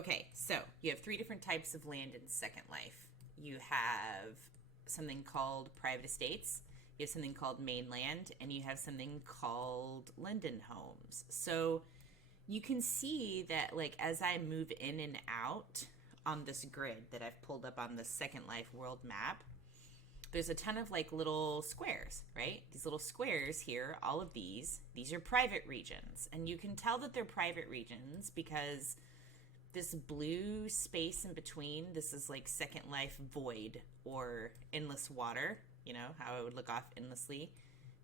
Okay, so you have three different types of land in Second Life. You have something called private estates, you have something called Mainland, and you have something called Linden homes. So you can see that, like, as I move in and out on this grid that I've pulled up on the Second Life world map, there's a ton of like little squares, right? These little squares here, all of these are private regions. And you can tell that they're private regions because this blue space in between, this is like Second Life void or endless water, you know, how it would look off endlessly.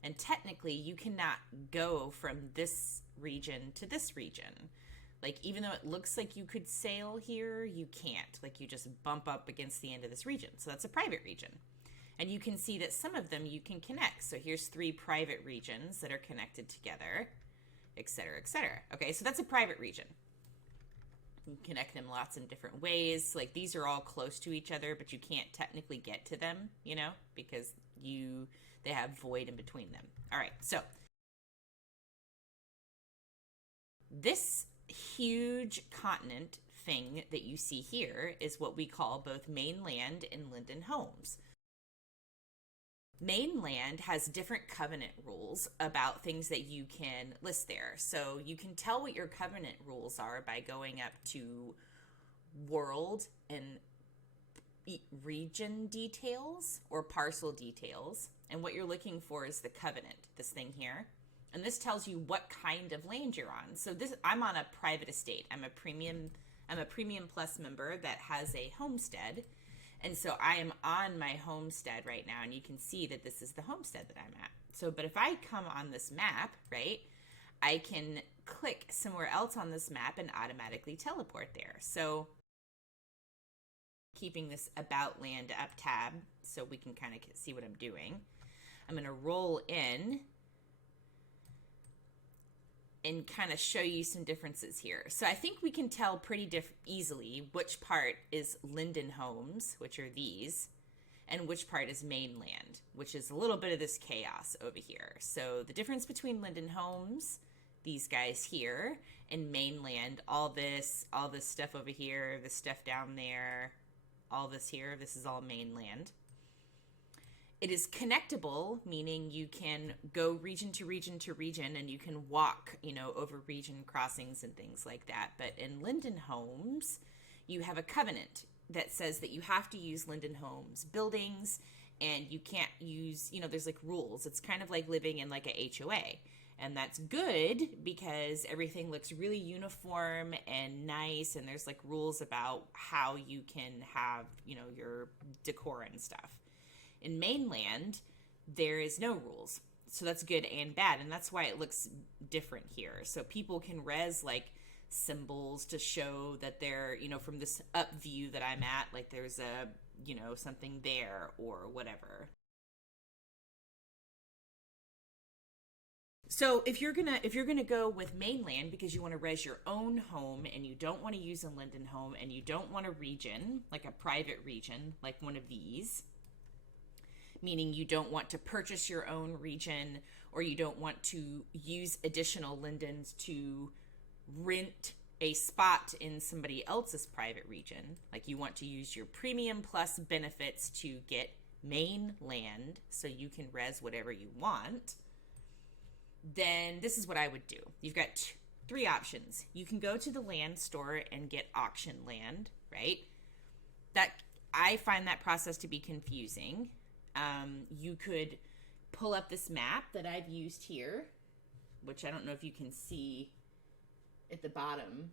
And technically, you cannot go from this region to this region. Like, even though it looks like you could sail here, you can't. Like, you just bump up against the end of this region. So that's a private region. And you can see that some of them you can connect. So here's 3 private regions that are connected together, et cetera, et cetera. Okay, so that's a private region. You can connect them lots in different ways. Like, these are all close to each other, but you can't technically get to them, you know, because they have void in between them. All right, so this huge continent thing that you see here is what we call both Mainland and Linden homes. Mainland has different covenant rules about things that you can list there. So you can tell what your covenant rules are by going up to world and region details or parcel details. And what you're looking for is the covenant, this thing here. And this tells you what kind of land you're on. So I'm on a private estate. I'm a premium plus member that has a homestead. And so I am on my homestead right now, and you can see that this is the homestead that I'm at. So, but if I come on this map, right, I can click somewhere else on this map and automatically teleport there. So keeping this About Land up tab so we can kind of see what I'm doing. I'm going to roll in and kind of show you some differences here. So I think we can tell pretty easily which part is Linden homes, which are these, and which part is Mainland, which is a little bit of this chaos over here. So the difference between Linden homes, these guys here, and Mainland, all this stuff over here, this stuff down there, all this here, this is all Mainland. It is connectable, meaning you can go region to region to region, and you can walk, you know, over region crossings and things like that. But in Linden homes, you have a covenant that says that you have to use Linden homes buildings, and you can't use, you know, there's like rules. It's kind of like living in like a HOA. And that's good because everything looks really uniform and nice, and there's like rules about how you can have, you know, your decor and stuff. In Mainland, there is no rules. So that's good and bad. And that's why it looks different here. So people can res like symbols to show that they're, you know, from this up view that I'm at, like there's a, you know, something there or whatever. So if you're gonna go with Mainland because you want to res your own home and you don't want to use a Linden home and you don't want a region, like a private region, like one of these, meaning you don't want to purchase your own region or you don't want to use additional Lindens to rent a spot in somebody else's private region, like you want to use your premium plus benefits to get Mainland so you can res whatever you want, then this is what I would do. You've got 3 options. You can go to the land store and get auction land, right? That I find that process to be confusing. You could pull up this map that I've used here, which I don't know if you can see at the bottom.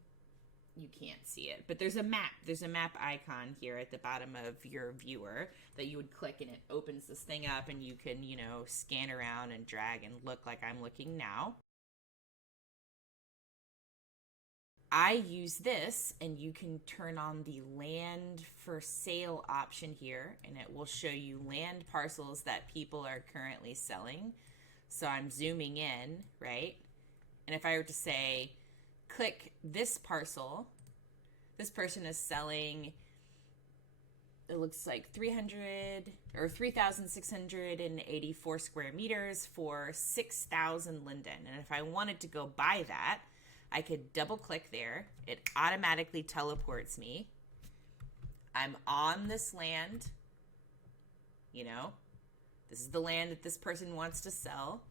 You can't see it, but there's a map. There's a map icon here at the bottom of your viewer that you would click, and it opens this thing up, and you can, you know, scan around and drag and look like I'm looking now. I use this, and you can turn on the land for sale option here, and it will show you land parcels that people are currently selling. So I'm zooming in, right? And if I were to say, click this parcel, this person is selling, it looks like 3,684 square meters for 6,000 Linden. And if I wanted to go buy that, I could double click there. It automatically teleports me. I'm on this land. You know, this is the land that this person wants to sell.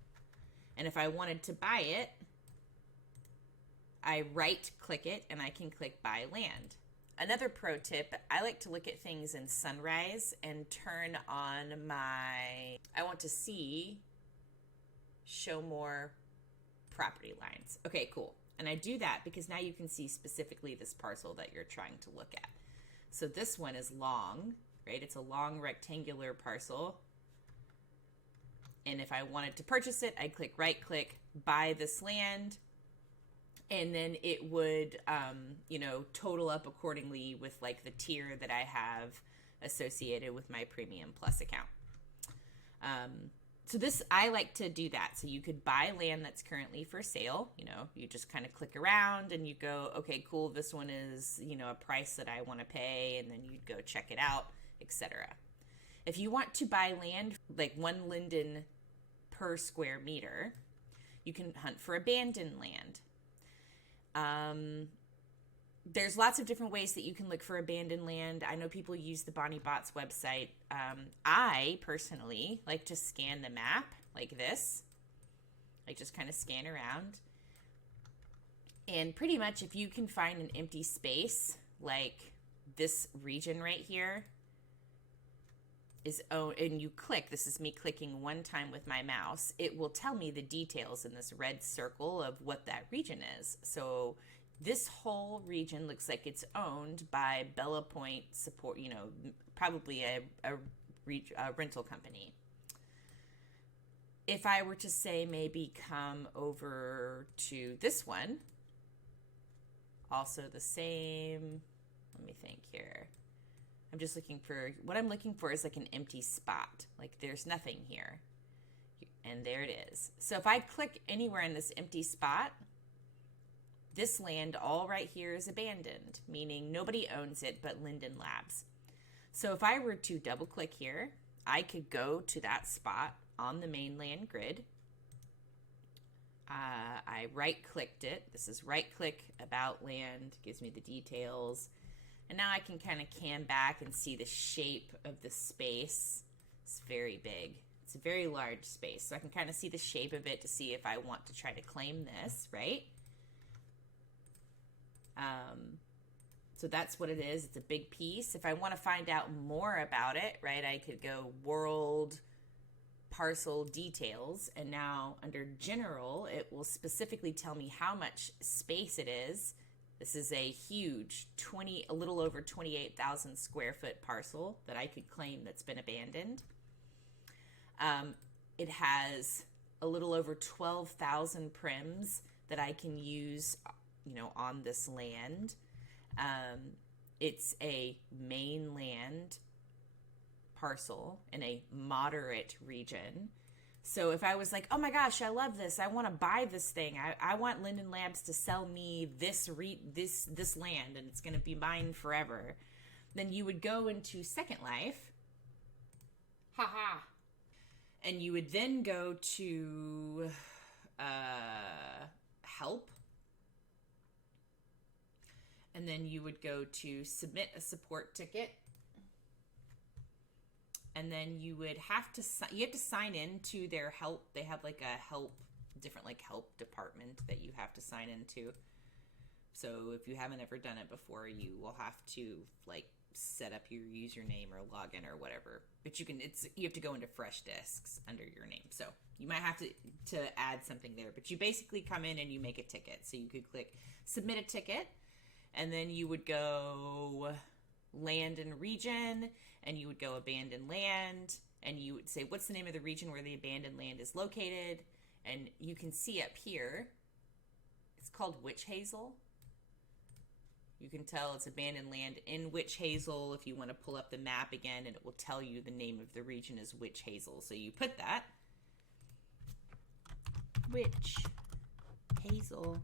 And if I wanted to buy it, I right click it and I can click buy land. Another pro tip, I like to look at things in sunrise and turn on I want to see show more property lines. Okay, cool. And I do that because now you can see specifically this parcel that you're trying to look at. So this one is long, right? It's a long rectangular parcel. And if I wanted to purchase it, I'd click right click, buy this land. And then it would, total up accordingly with like the tier that I have associated with my Premium Plus account. So this, I like to do that. So you could buy land that's currently for sale. You know, you just kind of click around and you go, okay, cool. This one is, a price that I want to pay. And then you'd go check it out, etc. If you want to buy land, like 1 linden per square meter, you can hunt for abandoned land. There's lots of different ways that you can look for abandoned land. I know people use the Bonnie Bots website. I personally like to scan the map like this. Like just kind of scan around. And pretty much if you can find an empty space, like this region right here is owned, and you click, this is me clicking one time with my mouse, it will tell me the details in this red circle of what that region is. So this whole region looks like it's owned by Bella Point Support, probably a rental company. If I were to say maybe come over to this one, also the same, let me think here. I'm just looking for, what I'm looking for is like an empty spot. Like there's nothing here. And there it is. So if I click anywhere in this empty spot, this land all right here is abandoned, meaning nobody owns it but Linden Labs. So if I were to double click here, I could go to that spot on the mainland grid. I right clicked it. This is right click about land, gives me the details. And now I can kind of cam back and see the shape of the space. It's very big. It's a very large space. So I can kind of see the shape of it to see if I want to try to claim this, right? So that's what it is. It's a big piece. If I want to find out more about it, right, I could go world parcel details. And now under general, it will specifically tell me how much space it is. This is a huge a little over 28,000 square foot parcel that I could claim that's been abandoned. It has a little over 12,000 prims that I can use, on this land. It's a mainland parcel in a moderate region. So if I was like, oh my gosh, I love this, I want to buy this thing, I want Linden Labs to sell me this land and it's going to be mine forever, then you would go into Second Life, and you would then go to help, and then you would go to submit a support ticket. And then you would have to sign in to their help. They have like a different help department that you have to sign into. So if you haven't ever done it before, you will have to set up your username or login or whatever. But you have to go into fresh disks under your name. So you might have to add something there. But you basically come in and you make a ticket. So you could click submit a ticket, and then you would go land and region, and you would go abandoned land, and you would say what's the name of the region where the abandoned land is located. And you can see up here it's called Witch Hazel. You can tell it's abandoned land in Witch Hazel. If you want to pull up the map again, and it will tell you the name of the region is Witch Hazel. So you put that Witch Hazel,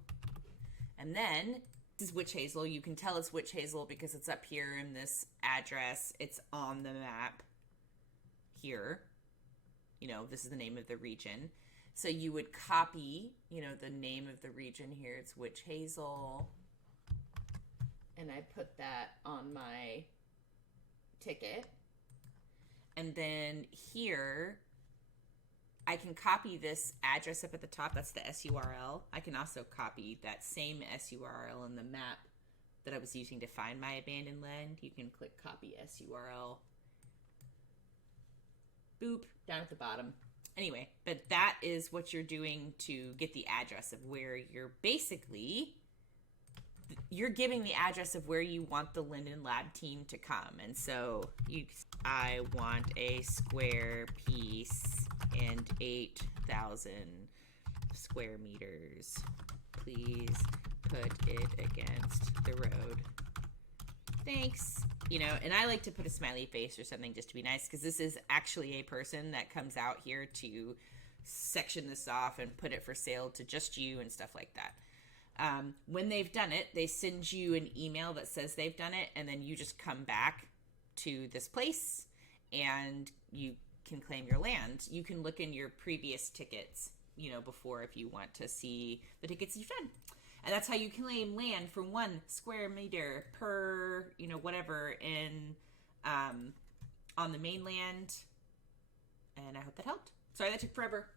and then this is Witch Hazel. You can tell it's Witch Hazel because it's up here in this address. It's on the map here. This is the name of the region. So you would copy, the name of the region here. It's Witch Hazel. And I put that on my ticket. And then here, I can copy this address up at the top. That's the SURL. I can also copy that same SURL in the map that I was using to find my abandoned land. You can click copy SURL. Boop, down at the bottom. Anyway, but that is what you're doing to get the address of where you're giving the address of where you want the Linden Lab team to come. And so I want a square piece and 8,000 square meters. Please put it against the road. Thanks. And I like to put a smiley face or something just to be nice, because this is actually a person that comes out here to section this off and put it for sale to just you and stuff like that. When they've done it, they send you an email that says they've done it, and then you just come back to this place and you can claim your land. You can look in your previous tickets, before, if you want to see the tickets you've done. And that's how you claim land for 1 square meter per, whatever in on the mainland. And I hope that helped. Sorry that took forever.